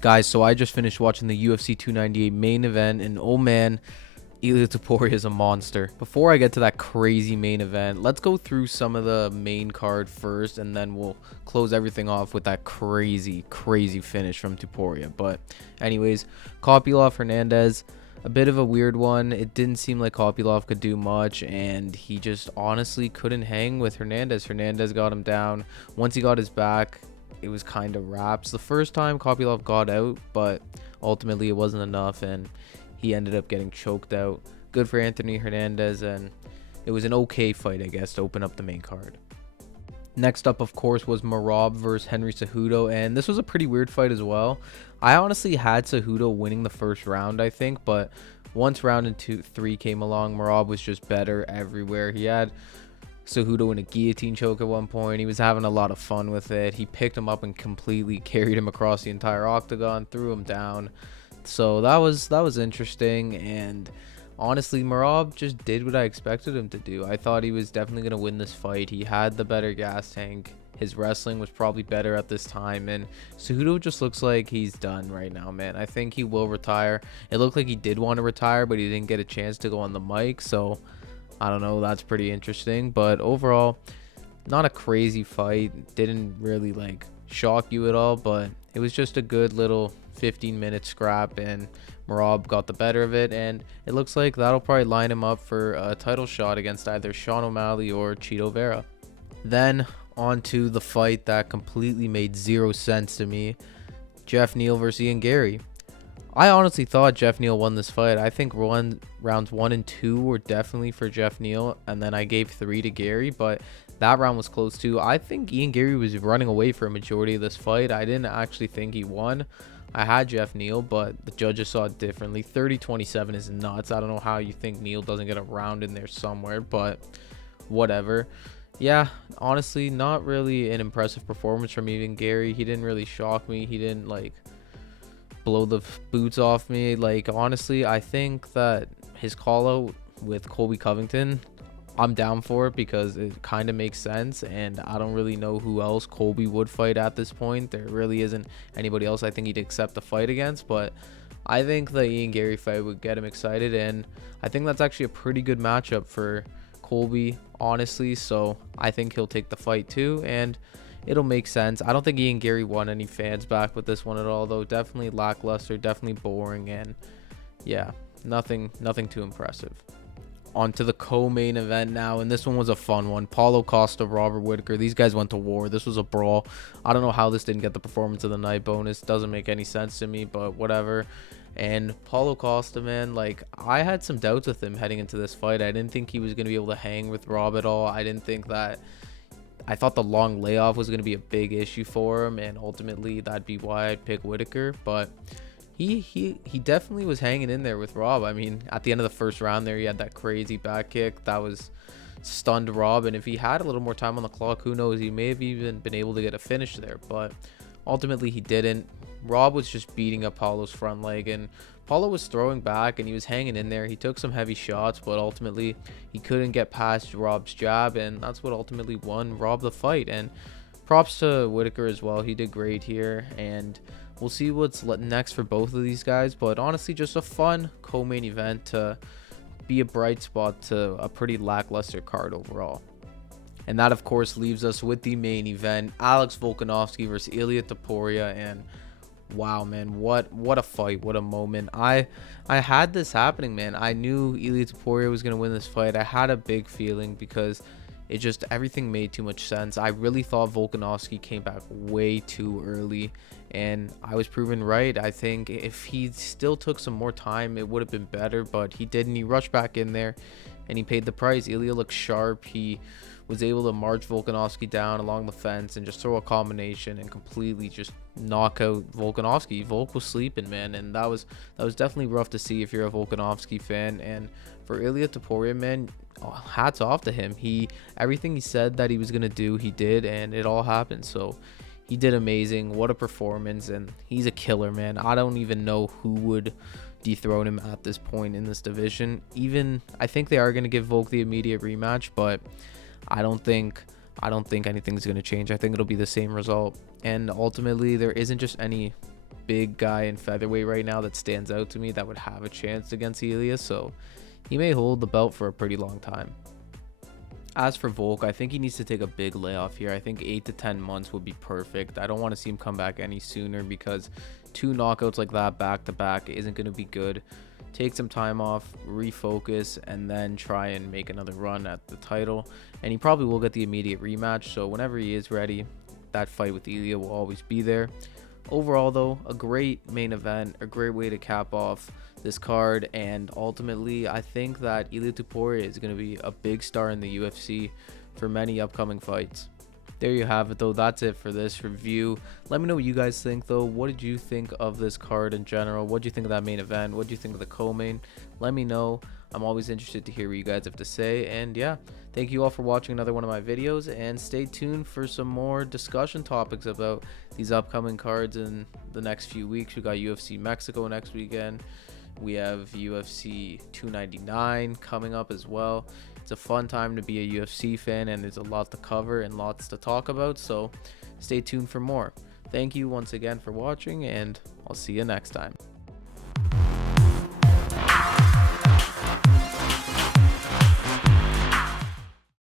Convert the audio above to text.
Guys, so I just finished watching the UFC 298 main event, and oh man, Ilia Topuria is a monster. Before I get to that crazy main event, let's go through some of the main card first, and then we'll close everything off with that crazy finish from Topuria. But anyways, Kopylov Hernandez, a bit of a weird one. It didn't seem like Kopylov could do much, and he just honestly couldn't hang with Hernandez. Hernandez got him down. Once he got his back, it was kind of wraps. The first time Kopylov got out, but ultimately it wasn't enough, and he ended up getting choked out. Good for Anthony Hernandez, and it was an okay fight, I guess, to open up the main card. Next up, of course, was MorriJRS versus Henry Cejudo, and this was a pretty weird fight as well. I honestly had Cejudo winning the first round, I think, but once round and 3 came along, MorriJRS was just better everywhere. He had Cejudo in a guillotine choke at one point. He was having a lot of fun with it. He picked him up and completely carried him across the entire octagon, threw him down. So that was interesting, and honestly, MorriJRS just did what I expected him to do. I thought he was definitely going to win this fight. He had the better gas tank. His wrestling was probably better at this time, and Cejudo just looks like he's done right now, man. I think he will retire. It looked like he did want to retire, but he didn't get a chance to go on the mic, so I don't know. That's pretty interesting, but overall, not a crazy fight. Didn't really like shock you at all, but it was just a good little 15-minute scrap, and MorriJRS got the better of it, and it looks like that'll probably line him up for a title shot against either Sean O'Malley or Chito Vera. Then on to the fight that completely made zero sense to me, Jeff Neal versus Ian Gary. I honestly thought Jeff Neal won this fight. I think rounds 1 and 2 were definitely for Jeff Neal, and then I gave 3 to Gary, but that round was close too. I think Ian Gary was running away for a majority of this fight. I didn't actually think he won. I had Jeff Neal, but the judges saw it differently. 30-27 is nuts. I don't know how you think Neal doesn't get a round in there somewhere, but whatever. Yeah, honestly, not really an impressive performance from Ian Gary. He didn't really shock me. He didn't like blow the boots off me. Like, honestly, I think that his call out with Colby Covington, I'm down for it because it kind of makes sense, and I don't really know who else Colby would fight at this point. There really isn't anybody else I think he'd accept the fight against, but I think the Ian Gary fight would get him excited, and I think that's actually a pretty good matchup for Colby, honestly, so I think he'll take the fight too, and it'll make sense. I don't think Ian Gary won any fans back with this one at all, though. Definitely lackluster, definitely boring, and yeah, nothing too impressive. On to the co-main event now, and this one was a fun one. Paulo Costa, Robert Whitaker. These guys went to war. This was a brawl. I don't know how this didn't get the performance of the night bonus. Doesn't make any sense to me, but whatever. And Paulo Costa, man, like, I had some doubts with him heading into this fight. I didn't think he was going to be able to hang with Rob at all. I thought the long layoff was going to be a big issue for him, and ultimately that'd be why I'd pick Whitaker, but he definitely was hanging in there with Rob. I mean, at the end of the first round there, he had that crazy back kick that was stunned Rob, and if he had a little more time on the clock, who knows, he may have even been able to get a finish there, but ultimately he didn't. Rob was just beating up Paulo's front leg, and Paulo was throwing back and he was hanging in there. He took some heavy shots, but ultimately he couldn't get past Rob's jab, and that's what ultimately won Rob the fight. And props to Whitaker as well. He did great here, and we'll see what's next for both of these guys, but honestly, just a fun co-main event to be a bright spot to a pretty lackluster card overall. And that, of course, leaves us with the main event, Alex Volkanovski versus Ilia Topuria, and wow, man, what a fight, what a moment. I had this happening, man. I knew Ilia Topuria was going to win this fight. I had a big feeling because it just, everything made too much sense. I really thought Volkanovski came back way too early, and I was proven right. I think if he still took some more time, it would have been better, but he didn't. He rushed back in there, and he paid the price. Ilia looked sharp. He was able to march Volkanovski down along the fence and just throw a combination and completely just knock out Volkanovski. Volk was sleeping, man, and that was definitely rough to see if you're a Volkanovski fan. And for Ilia Topuria, man, hats off to him. Everything he said that he was gonna do, he did, and it all happened. So he did amazing. What a performance, and he's a killer, man. I don't even know who would dethrone him at this point in this division. Even I think they are gonna give Volk the immediate rematch, but I don't think anything's going to change. I think it'll be the same result. And ultimately, there isn't just any big guy in featherweight right now that stands out to me that would have a chance against Ilia, so he may hold the belt for a pretty long time. As for Volk, I think he needs to take a big layoff here. I think 8 to 10 months would be perfect. I don't want to see him come back any sooner because 2 knockouts like that back to back isn't going to be good. Take some time off, refocus, and then try and make another run at the title. And he probably will get the immediate rematch, so whenever he is ready, that fight with Ilia will always be there. Overall, though, a great main event, a great way to cap off this card, and ultimately, I think that Ilia Topuria is going to be a big star in the UFC for many upcoming fights. There you have it, though. That's it for this review. Let me know what you guys think, though. What did you think of this card in general? What did you think of that main event? What did you think of the co-main? Let me know. I'm always interested to hear what you guys have to say. And yeah, thank you all for watching another one of my videos, and stay tuned for some more discussion topics about these upcoming cards in the next few weeks. We got UFC Mexico next weekend. We have UFC 299 coming up as well. It's a fun time to be a UFC fan, and there's a lot to cover and lots to talk about, so stay tuned for more. Thank you once again for watching, and I'll see you next time.